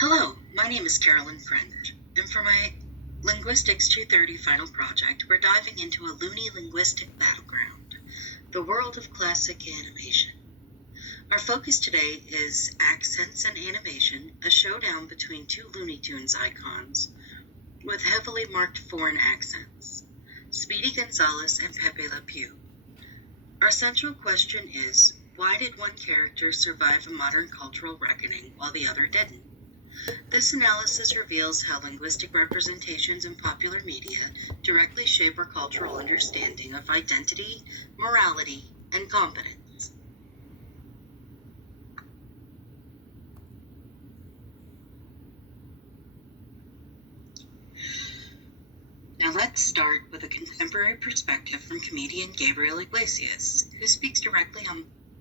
Hello, my name is Carolyn French, and for my Linguistics 230 final project, we're diving into a loony linguistic battleground, the world of classic animation. Our focus today is Accents and Animation, a showdown between two Looney Tunes icons with heavily marked foreign accents, Speedy Gonzales and Pepe Le Pew. Our central question is, why did one character survive a modern cultural reckoning while the other didn't? This analysis reveals how linguistic representations in popular media directly shape our cultural understanding of identity, morality, and competence. Now let's start with a contemporary perspective from comedian Gabriel Iglesias, who speaks directly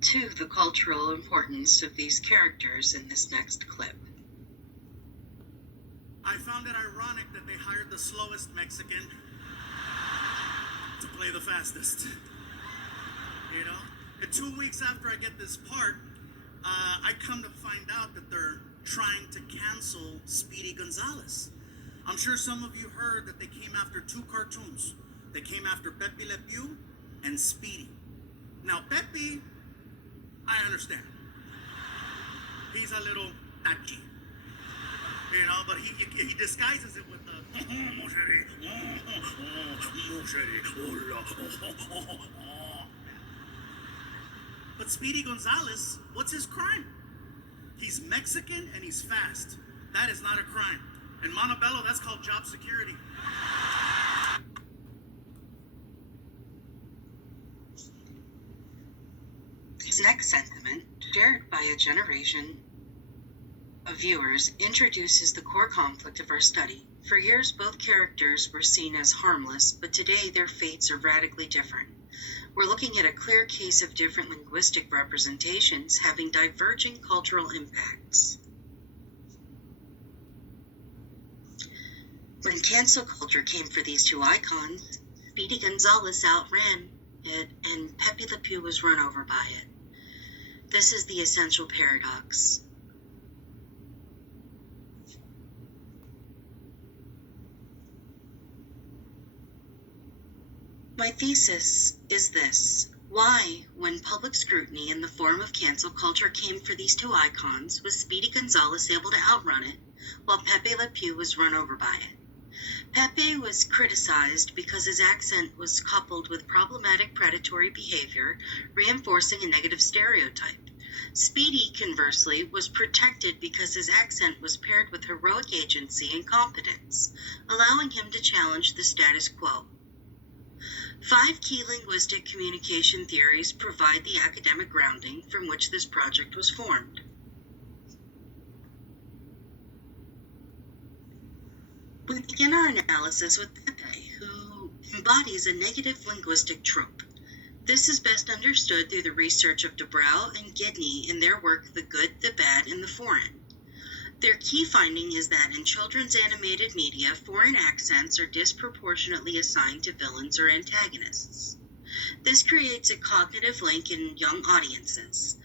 to the cultural importance of these characters in this next clip. I found it ironic that they hired the slowest Mexican to play the fastest. You know? And 2 weeks after I get this part, I come to find out that they're trying to cancel Speedy Gonzales. I'm sure some of you heard that they came after two cartoons. They came after Pepe Le Pew and Speedy. Now, Pepe, I understand. He's a little tacky. You know, but he disguises it with the But Speedy Gonzales, what's his crime? He's Mexican and he's fast. That is not a crime. In Montebello, that's called job security. His next sentiment, shared by a generation of viewers, introduces the core conflict of our study. For years, both characters were seen as harmless, but today their fates are radically different. We're looking at a clear case of different linguistic representations having diverging cultural impacts. When cancel culture came for these two icons, Speedy Gonzales outran it and Pepe Le Pew was run over by it. This is the essential paradox. My thesis is this. Why, when public scrutiny in the form of cancel culture came for these two icons, was Speedy Gonzales able to outrun it, while Pepe Le Pew was run over by it? Pepe was criticized because his accent was coupled with problematic predatory behavior, reinforcing a negative stereotype. Speedy, conversely, was protected because his accent was paired with heroic agency and competence, allowing him to challenge the status quo. 5 key linguistic communication theories provide the academic grounding from which this project was formed. We begin our analysis with Pepe, who embodies a negative linguistic trope. This is best understood through the research of DeBrow and Gidney in their work The Good, the Bad, and the Foreign. Their key finding is that in children's animated media, foreign accents are disproportionately assigned to villains or antagonists. This creates a cognitive link in young audiences.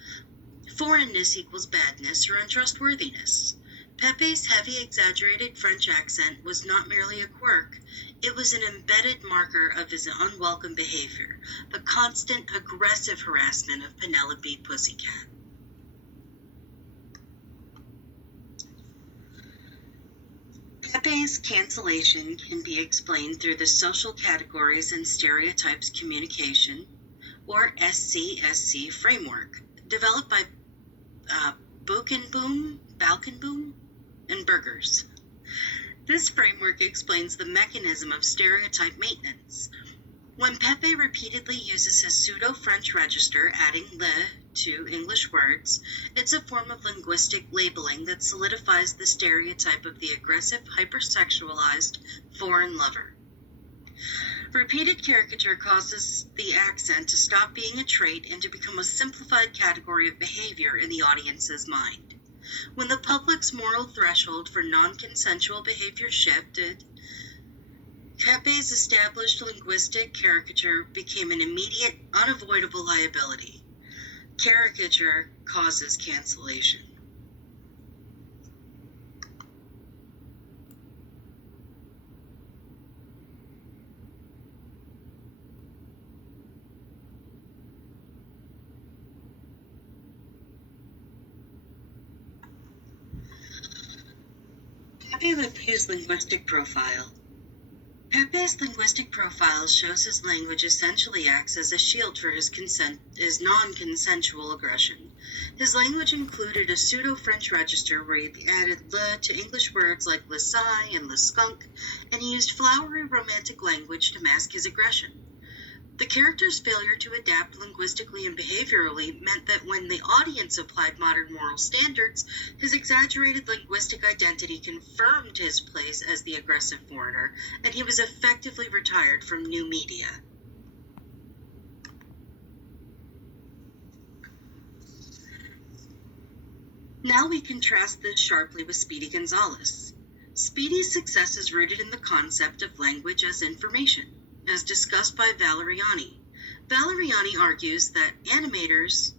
Foreignness equals badness or untrustworthiness. Pepe's heavy, exaggerated French accent was not merely a quirk, it was an embedded marker of his unwelcome behavior, the constant aggressive harassment of Penelope Pussycat. Pepe's cancellation can be explained through the Social Categories and Stereotypes Communication, or SCSC framework, developed by Balkenboom, and Burgers. This framework explains the mechanism of stereotype maintenance. When Pepe repeatedly uses his pseudo-French register, adding le to English words, it's a form of linguistic labeling that solidifies the stereotype of the aggressive, hypersexualized foreign lover. Repeated caricature causes the accent to stop being a trait and to become a simplified category of behavior in the audience's mind. When the public's moral threshold for non-consensual behavior shifted, Pepe's established linguistic caricature became an immediate, unavoidable liability. Caricature causes cancellation. Pepe Le Pew's linguistic profile. Pepe's linguistic profile shows his language essentially acts as a shield for his non-consensual aggression. His language included a pseudo-French register where he added le to English words like le sigh and le skunk, and he used flowery romantic language to mask his aggression. The character's failure to adapt linguistically and behaviorally meant that when the audience applied modern moral standards, his exaggerated linguistic identity confirmed his place as the aggressive foreigner, and he was effectively retired from new media. Now we contrast this sharply with Speedy Gonzales. Speedy's success is rooted in the concept of language as information, as discussed by Valeriani. Valeriani argues that animators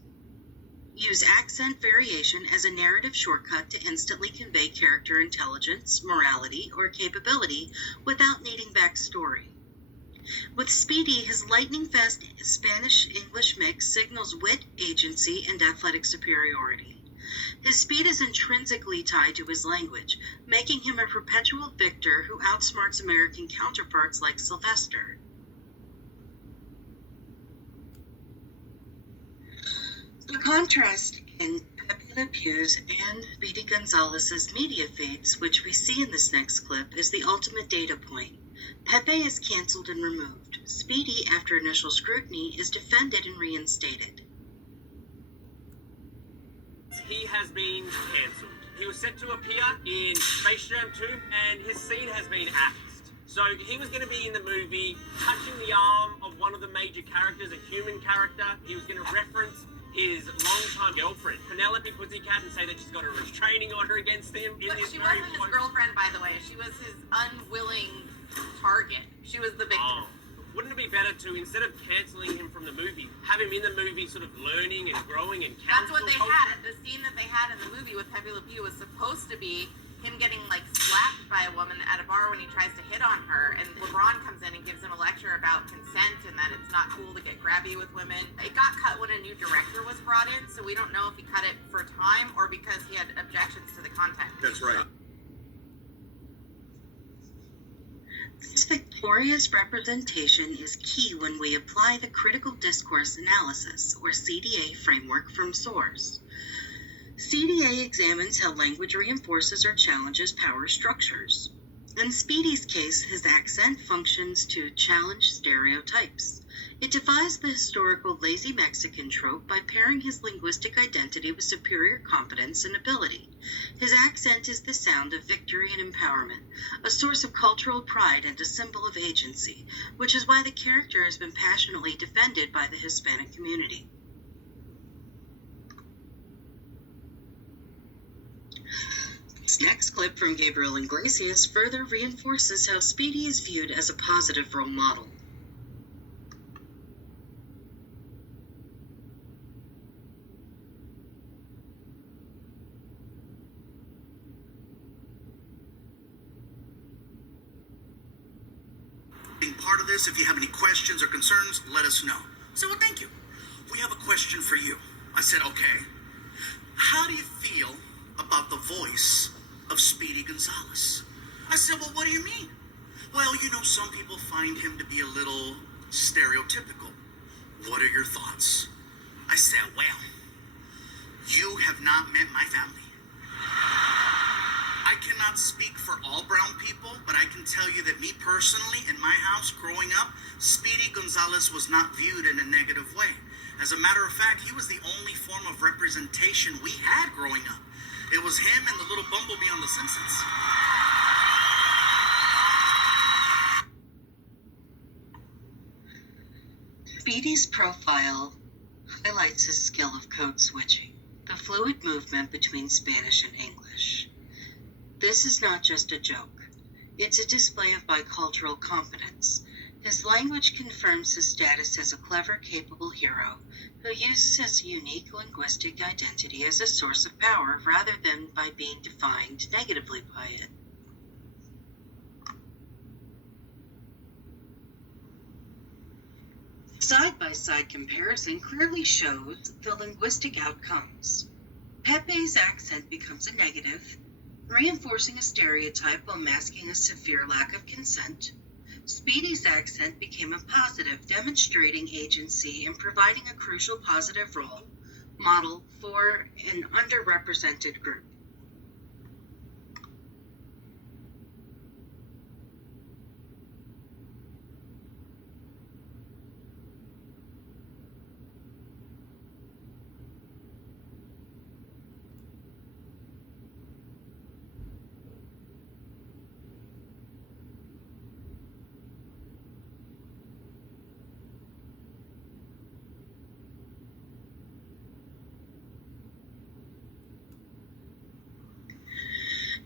use accent variation as a narrative shortcut to instantly convey character intelligence, morality, or capability without needing backstory. With Speedy, his lightning-fast Spanish-English mix signals wit, agency, and athletic superiority. His speed is intrinsically tied to his language, making him a perpetual victor who outsmarts American counterparts like Sylvester. The contrast in Pepe Le Pew's and Speedy Gonzales' media fates, which we see in this next clip, is the ultimate data point. Pepe is canceled and removed. Speedy, after initial scrutiny, is defended and reinstated. He has been cancelled. He was set to appear in Space Jam 2 and his scene has been axed. So he was going to be in the movie touching the arm of one of the major characters, a human character. He was going to reference his longtime girlfriend, Penelope Pussycat, and say that she's got a restraining order against him. But she wasn't his girlfriend, by the way. She was his unwilling target. She was the victim. Wouldn't it be better to, instead of cancelling him from the movie, have him in the movie sort of learning and growing and That's what they had. The scene that they had in the movie with Pepe Le Pew was supposed to be him getting like slapped by a woman at a bar when he tries to hit on her, and LeBron comes in and gives him a lecture about consent and that it's not cool to get grabby with women. It got cut when a new director was brought in, so we don't know if he cut it for time or because he had objections to the content. That's right. This victorious representation is key when we apply the critical discourse analysis, or CDA framework from Source. CDA examines how language reinforces or challenges power structures. In Speedy's case, his accent functions to challenge stereotypes. It defies the historical lazy Mexican trope by pairing his linguistic identity with superior competence and ability. His accent is the sound of victory and empowerment, a source of cultural pride and a symbol of agency, which is why the character has been passionately defended by the Hispanic community. This next clip from Gabriel Iglesias further reinforces how Speedy is viewed as a positive role model. Being part of this, if you have any questions or concerns, let us know. I said, well, thank you. We have a question for you. I said, okay. How do you feel about the voice of Speedy Gonzales? I said, well, what do you mean? Well, you know, some people find him to be a little stereotypical. What are your thoughts? I said, well, you have not met my family. I cannot speak for all brown people, but I can tell you that me personally, in my house growing up, Speedy Gonzales was not viewed in a negative way. As a matter of fact, he was the only form of representation we had growing up. It was him and the little bumblebee on The Simpsons. Speedy's profile highlights his skill of code switching, the fluid movement between Spanish and English. This is not just a joke. It's a display of bicultural competence. His language confirms his status as a clever, capable hero who uses his unique linguistic identity as a source of power rather than by being defined negatively by it. Side-by-side comparison clearly shows the linguistic outcomes. Pepe's accent becomes a negative, Reinforcing a stereotype while masking a severe lack of consent, Speedy's accent became a positive, demonstrating agency and providing a crucial positive role model for an underrepresented group.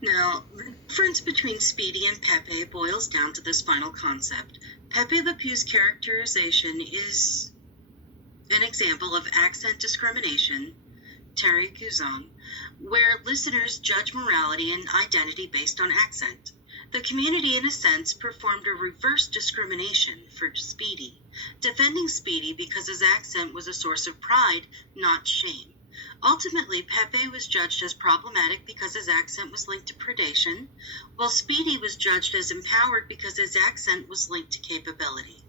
Now, the difference between Speedy and Pepe boils down to this final concept. Pepe Le Pew's characterization is an example of accent discrimination, Terry Guzan, where listeners judge morality and identity based on accent. The community, in a sense, performed a reverse discrimination for Speedy, defending Speedy because his accent was a source of pride, not shame. Ultimately, Pepe was judged as problematic because his accent was linked to predation, while Speedy was judged as empowered because his accent was linked to capability.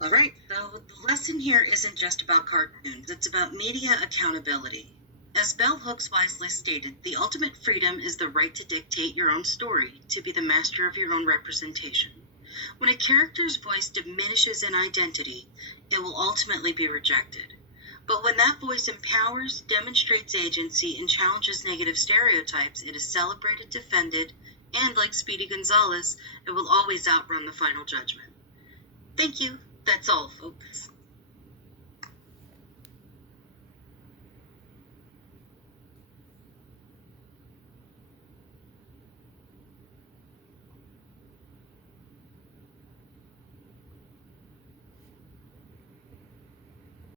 All right, so the lesson here isn't just about cartoons, it's about media accountability. As Bell Hooks wisely stated, the ultimate freedom is the right to dictate your own story, to be the master of your own representation. When a character's voice diminishes in identity, it will ultimately be rejected. But when that voice empowers, demonstrates agency, and challenges negative stereotypes, it is celebrated, defended, and like Speedy Gonzales, it will always outrun the final judgment. Thank you. That's all, folks.